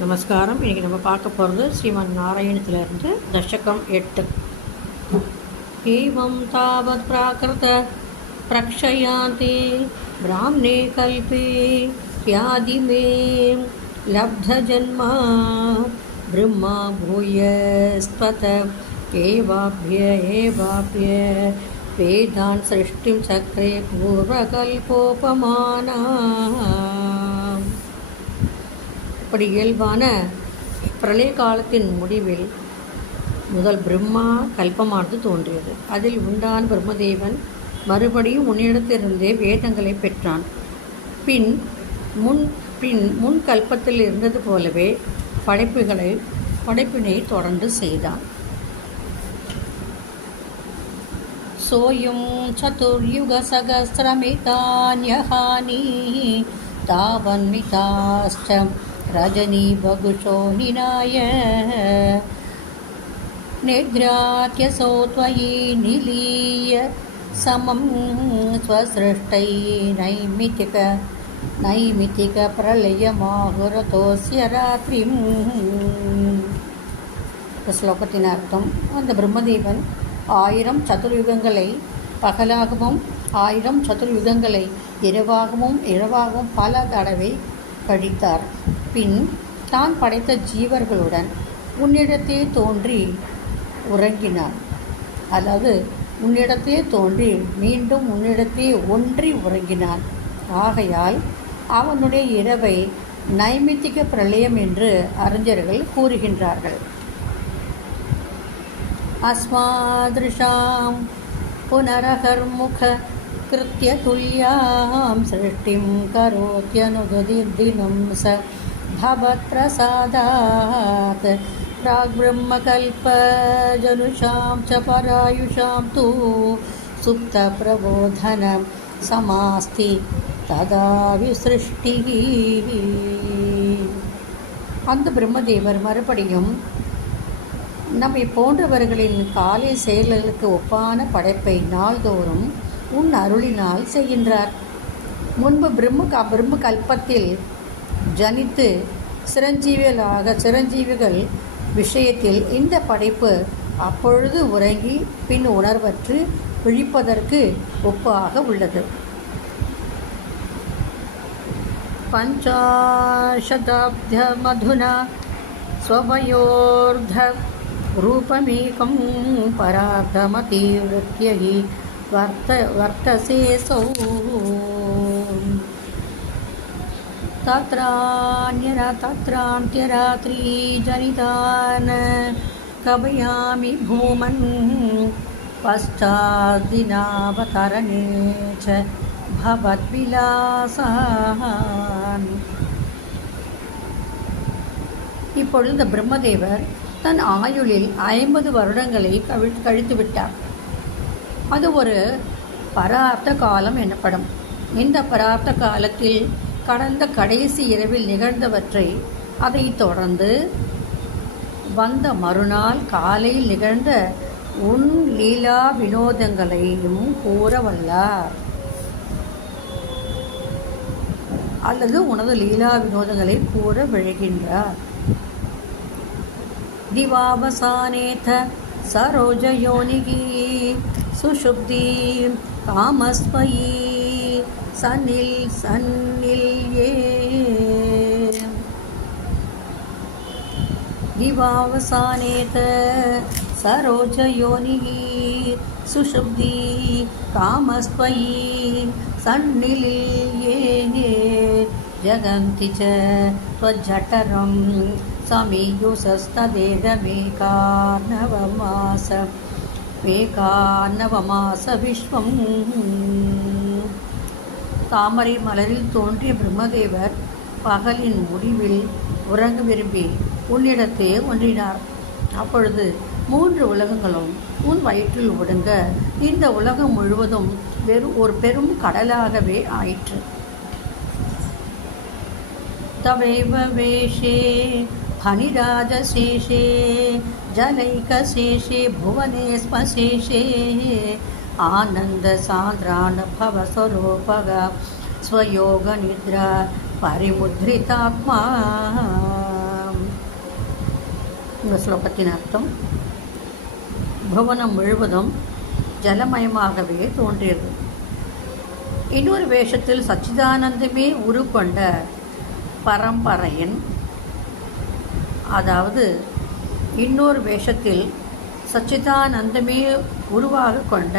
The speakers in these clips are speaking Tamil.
நமஸ்காரம். இன்றைக்கி நம்ம பார்க்க போகிறது ஸ்ரீமன் நாராயணத்திலிருந்து தசகம் 8. ஏவம் தாவத் பிராகிருத பிரக்ஷயாந்தி பிராமணே கல்பே யாதிமே லப்த ஜன்மா பிரம்மா பூயஸ்வத ஏவாப்ய வேதான் சிருஷ்டிம் சக்ரே பூர்வகல்போபமானா. இப்படி இயல்பான பிரளய காலத்தின் முடிவில் முதல் பிரம்மா கல்பமானது தோன்றியது. அதில் உண்டான பிரம்மதேவன் மறுபடியும் உன்னிடத்திலிருந்தே வேதங்களை பெற்றான். முன் கல்பத்தில் இருந்தது போலவே படைப்பினை தொடர்ந்து செய்தான். சோயம் சதுர்யுக சகஸ்ரமிதான்யஹானி தாவன்மிதாஸ்ச ரஜனி பகுஷோ நிநாய நித்ராத்யசோ த்வயி நிலீய சமம் ஸ்வஸ்ருஷ்டை நைமித்திக பிரளயமாகுரதோஸ்ய ராத்ரிம். ஸ்லோகத்தின் அர்த்தம்: அந்த பிரம்மதேவன் 1000 சதுர்யுகங்களை பகலாகவும் 1000 சதுர்யுகங்களை இரவாகவும் பல தடவை கழித்தார். பின் தான் படைத்த ஜீவர்களுடன் உன்னிடத்தே தோன்றி உறங்கினார். அதாவது உன்னிடத்தே தோன்றி மீண்டும் உன்னிடத்தே ஒன்றி உறங்கினான். ஆகையால் அவனுடைய இரவை நைமித்திக பிரளயம் என்று அறிஞர்கள் கூறுகின்றார்கள். அஸ்மாத்ருஷாம் புனரகர்முக கிருத்ய துல்யாம் சிருஷ்டிம் கரோத்யனுதினம் ச பவத் பிரசாதாத் பிராக் பிரம்மகல்ப ஜனுஷாம் ச பராயுஷாம் தூ சுப்த பிரபோதன சமாஸ்தி ததா விசிருஷ்டி. அந்த பிரம்மதேவர் மறுபடியும் நம்மை போன்றவர்களின் காலை செயல்களுக்கு ஒப்பான படைப்பை நாள்தோறும் உன் அருளினால் செய்கின்றார். முன்பு பிரம்ம கல்பத்தில் ஜனித்து சிரஞ்சீவிகள் விஷயத்தில் இந்த படைப்பு அப்பொழுது உறங்கி பின் உணர்வற்று விழிப்பதற்கு ஒப்பாக உள்ளது. பஞ்சாசதாப்த மதுனா ஸ்வபயோர்த ரூபமேகம் பரார்த்தமதிவிருத்ய ஹி வர்த்தசேசௌ தத்ராந்த்யராத்ரி ஜனிதான் கபயாமி பூமன் பஷ்சாதினாவதரணே ச பவத்விலாசான். இப்பொழுது இந்த பிரம்மதேவர் தன் ஆயுளில் 50 வருடங்களை கழித்துவிட்டார். அது ஒரு பரார்த்த காலம் எனப்படும். இந்த பரார்த்த காலத்தில் கடந்த கடைசி இரவில் நிகழ்ந்தவற்றை அதை தொடர்ந்து வந்த மறுநாள் காலையில் நிகழ்ந்த உன் லீலா வினோதங்களையும் கூற வல்லார். அல்லது உனது லீலா வினோதங்களை கூற விழுகின்றார். திவாவசானேத சரோஜயோனிகி சுஷுப்தி காமஸ்மயி சன்னில்யே. திவாவசானேத சரோஜயோனிகி சுஷுப்தி காமஸ்மயி சன்னில்யே ஜகந்தி ச த்வஜ்ஜடரம் சமீயுசஸ்ததேகமேகார்ணவமாச விஸ்வம். தாமரை மலரில் தோன்றிய பிரம்மதேவர் பகலின் முடிவில் உறங்க விரும்பி உன்னிடத்தே ஒன்றினார். அப்பொழுது 3 உலகங்களும் உன் வயிற்றில் ஒடுங்க இந்த உலகம் முழுவதும் ஒரு பெரும் கடலாகவே ஆயிற்று. தவைவ வேஷே ஃபணிராஜசேஷே ஜலைகசேஷே புவனே ஸ்மசேஷே ஆனந்த சாந்திரானுபவஸ்வரூபக ஸ்வயோக நித்ரா பரிமுத்ரிதாத்மா. இந்த ஸ்லோகத்தின் அர்த்தம், புவனம் முழுவதும் ஜலமயமாகவே தோன்றியது. இன்னொரு வேஷத்தில் சச்சிதானந்தமே உருக்கொண்ட பரம்பரையின், அதாவது இன்னொரு வேஷத்தில் சச்சிதானந்தமே உருவாக கொண்ட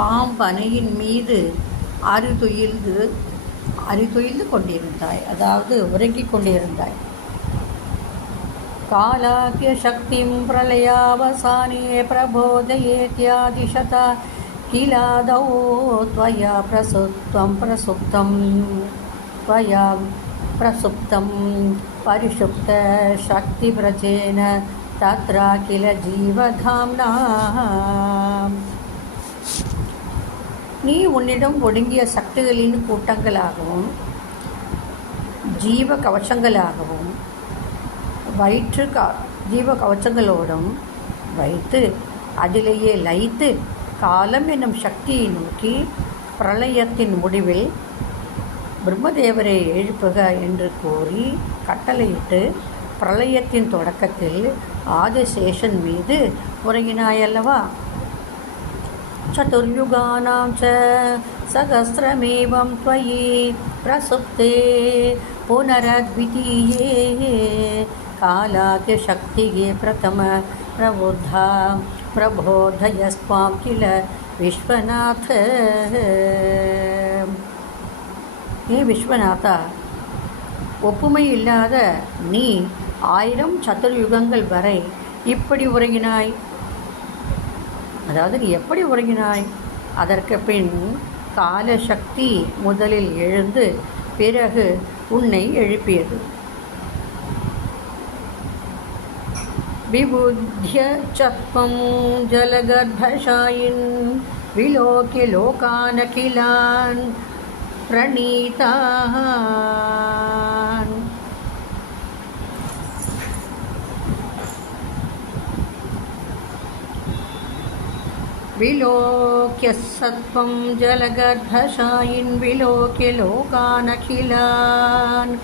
பாம்பனையின் மீது அறிதுயில்ந்து கொண்டிருந்தாய், அதாவது உறங்கிக் கொண்டிருந்தாய். காலாக்கிய சக்திம் பிரளயாவசானே பிரபோதயேத்யாதிசதா கிலாதோ த்வயா பிரசுப்தம் பரிசுப்த சக்தி பிரஜேன தத்ரா கில ஜீவதாம்னா. நீ உன்னிடம் ஒடுங்கிய சக்திகளின் கூட்டங்களாகவும் ஜீவ கவச்சங்களாகவும் ஜீவ கவச்சங்களோடும் வைத்து அதிலேயே லயித்து காலம் என்னும் சக்தியை நோக்கி பிரளயத்தின் முடிவில் பிரம்மதேவரை எழுப்புக என்று கூறி கட்டளையிட்டு பிரளயத்தின் தொடக்கத்தில் ஆதிசேஷன் மீது உறங்கினாயல்லவா. சதுர்யுகானாம் ச சகஸ்ரமேவம் த்வயி பிரசுப்தே புனரத்விதீயே காலாக்கிய சக்தியே பிரதம பிரபோதயஸ்வாம் கில விஸ்வநாத. ஏ விஸ்வநாதா, ஒப்புமை இல்லாத நீ 1000 சதுர்யுகங்கள் வரை இப்படி உறங்கினாய். அதாவது நீ எப்படி உறங்கினாய்? அதற்கு பின் காலசக்தி முதலில் எழுந்து பிறகு உன்னை எழுப்பியது. விபுத்ய சத்வம் ஜலகர்பஷாயின் விலோக்ய லோகானகிலான் பிரணீதான். விலோக்ய சத்வம் ஜலகர்பஷாயின் விலோக்ய லோகானகிலான்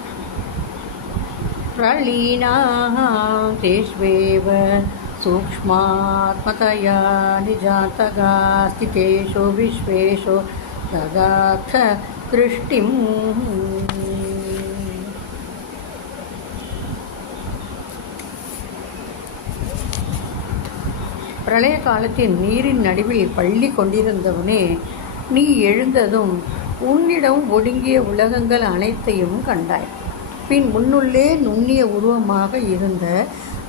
பிரளீனாம் தேஷ்வேவ சூக்ஷ்மாத்மதயா நிஜாந்தகா ஸ்திதேஷு விஸ்வேஷு ததார்த்த திருஷ்டிம். பிரளய காலத்தின் நீரின் நடுவில் பள்ளி கொண்டிருந்தவனே, நீ எழுந்ததும் உன்னிடம் ஒடுங்கிய உலகங்கள் அனைத்தையும் கண்டாய். பின் முன்னுள்ளே நுண்ணிய உருவமாக இருந்த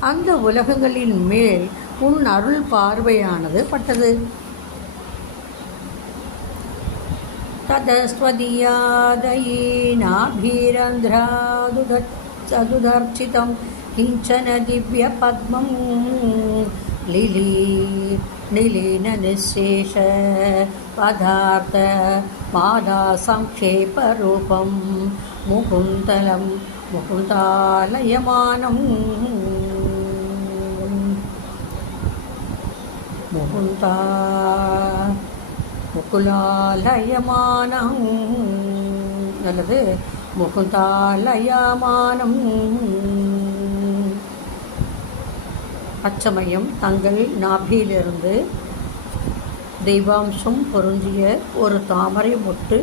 அந்த உலகங்களின் மேல் உன் அருள் பார்வையானது பட்டது. ததஸ்வதியாதயீனாபீரந்திராதுதர்ச்சிதம் கிஞ்சன திவ்ய பத்மம் நிலீன நிசேஷ பதார்த்த மாதா சங்கேப ரூபம் முகுந்தாலயமானம் முகுந்தாலயமானம் அல்லது முகுந்தாலயமானம். அச்சமயம் தங்கள் நாபியிலிருந்து தெய்வாம்சம் பொருந்திய ஒரு தாமரை மொட்டு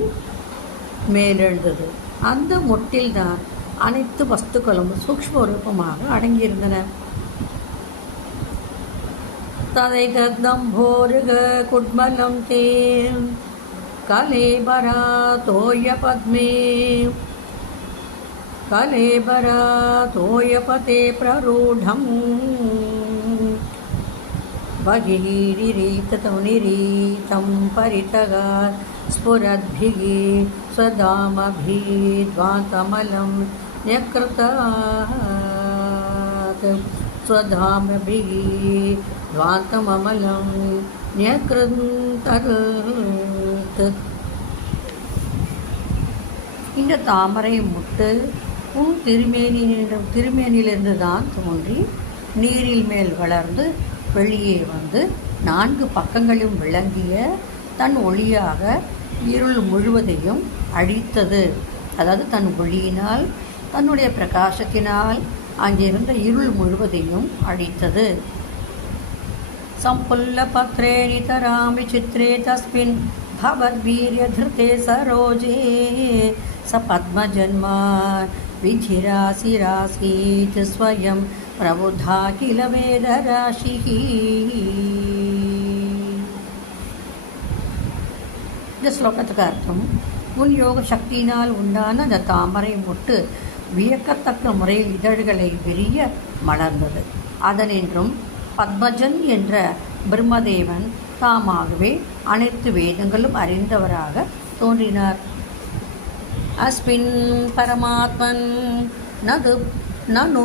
மேலெழுந்தது. அந்த மொட்டில்தான் அனைத்து வஸ்துக்களும் சூக்ஷ்ம ரூபமாக அடங்கியிருந்தன. ததைதம்போருக குட்மலம் தே கலேபரா தோய பத்மே கலேபராதோயபதே பிரரூಢம் பகீரிரீதம் பரிதகா ஸ்புரத்பிः ஸ்வதாமபித்வாந்தமலம் ன்யக்ருதாத் ஸ்வதாமபிः த்வாந்தமலம் ன்யக்ருதத். இந்த தாமரை முட்டு உன் திருமேனியிலிருந்து தான் தோன்றி நீரில் மேல் வளர்ந்து வெளியே வந்து 4 பக்கங்களும் விளங்கிய தன் ஒளியாக இருள் முழுவதையும் அழித்தது. அதாவது தன் ஒளியினால், தன்னுடைய பிரகாசத்தினால் அங்கிருந்த இருள் முழுவதையும் அழித்தது. सम्पुल्लपत्रे नितरामि चित्रे तस्मिन् भवद्वीर्यधृते सरोजे स पद्मजन्मा विधिराशिरासीत् स्वयं प्रबुद्धा किल वेदराशिः. இந்த ஸ்லோகத்துக்கு அர்த்தம், உன் யோக சக்தியினால் உண்டான அந்த தாமரை மொட்டு வியக்கத்தக்க முறையில் இதழ்களை விரிய மலர்ந்தது. அதனின்றும் பத்மஜன் என்ற பிரம்மதேவன் தாமாகவே அனைத்து வேதங்களும் அறிந்தவராக தோன்றினார். அஸ்மின் பரமாத்மன் நது நனு